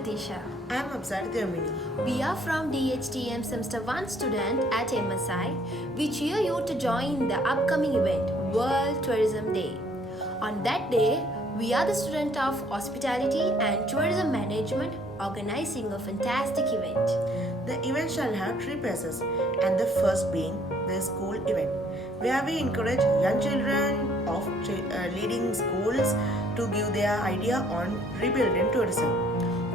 Ritisha. I am Apsari Delvina. We are from DHTM Semester 1 student at MSI. We cheer you to join the upcoming event, World Tourism Day. On that day, we are the student of Hospitality and Tourism Management organizing a fantastic event. The event shall have three phases, and the first being the school event, where we encourage young children of leading schools to give their idea on rebuilding tourism.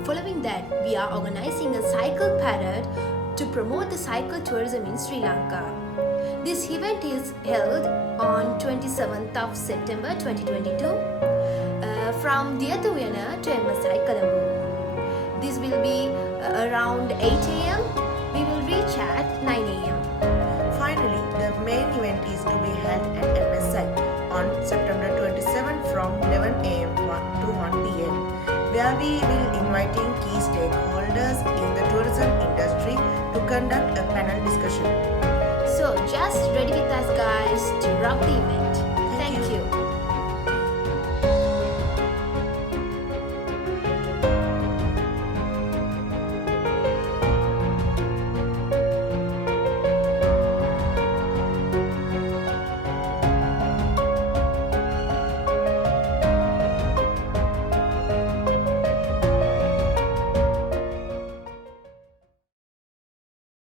Following that, we are organizing a cycle parade to promote the cycle tourism in Sri Lanka. This event is held on 27th of September 2022 from Auditorium to MSI Colombo. This will be around 8 am. We will reach at 9 am. Finally, the main event is to be held at MSI on September 27 from 11 am to 1 pm, where we will inviting key stakeholders in the tourism industry to conduct a panel discussion. So just ready with us guys to rock the event.